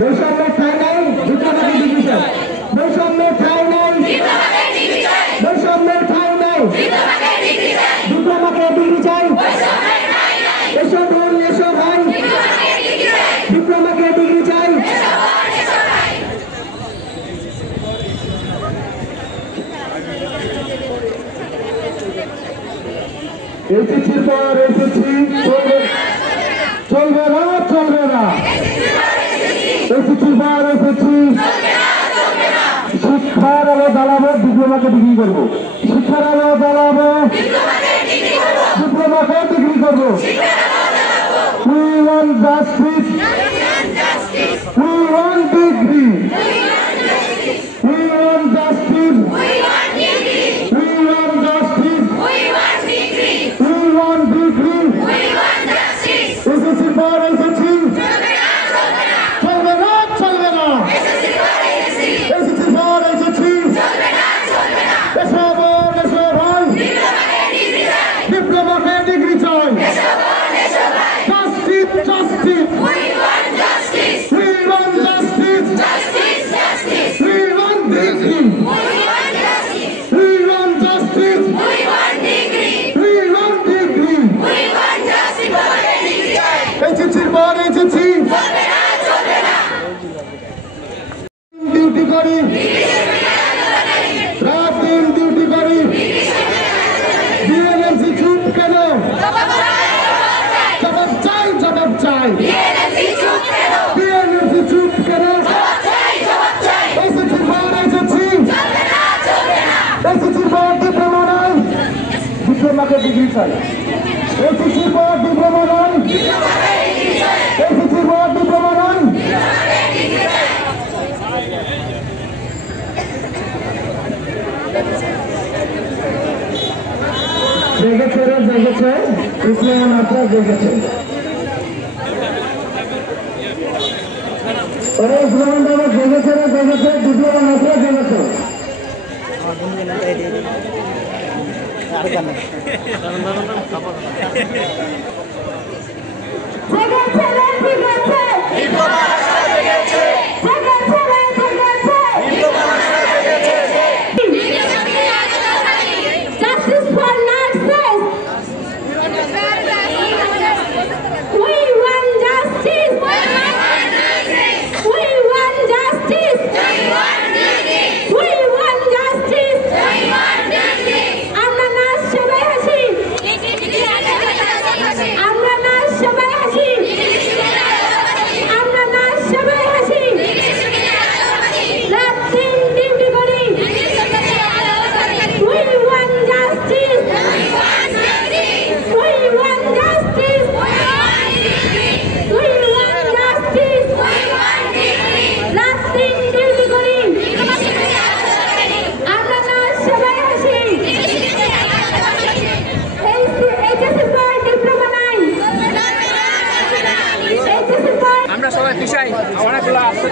বৈষম্যের ঠাঁই নাই, ডিপ্লোমাকে ডিগ্রি চাই। বৈষম্যের ঠাঁই নাই, বৈষম্যের ঠাঁই নাই, ডিপ্লোমাকে ডিগ্রি চাই। এসো বোন, এসো ভাই, ডিপ্লোমাকে ডিগ্রি চাই। এসেছির পর এসেছি, চলবে না, চলবে না। এসেছির পর এসেছি, শিক্ষার আলো জ্বালাবো, ডিপ্লোমাকে ডিগ্রি করবো। শিক্ষার আলো জ্বালাবো, ডিপ্লোমাকে ডিগ্রি করবো। We want justice, we want degree, we want justice, we want justice, we want degree. এসেছির পর এসেছি, চলবে না, চলবে না। এসেছির পর এসেছি, এসো বোন, এসো ভাই, ডিপ্লোমাকে ডিগ্রি চাই। Justice, justice, we want justice, we want justice, we want degree, we want justice, we want degree. এসেছির পর এসেছি, ডিউটি করি, রাত দিন ডিউটি করি। বিএনএমসি চুপ কেন? জবাব চাই, জবাব চাই। বিএনএমসি চুপ কেন? এসেছির পর এসেছি, এসেছির পর ডিপ্লোমা নাই, ডিপ্লোমাকে ডিগ্রি চাই। এসেছির পর ডিপ্লোমা নাই, এসেছির পর ডিপ্লোমা নাই। জেগেছে রে, জেগেছে, ডিপ্লোমা মাত্রা জেগেছে। ওরে ইসলাম বাবা, জেগেছে রে, জেগেছে, ডিপ্লোমা মাত্রা জেগেছে। আমরা সবাই পিছাই, অনেকগুলো আছে।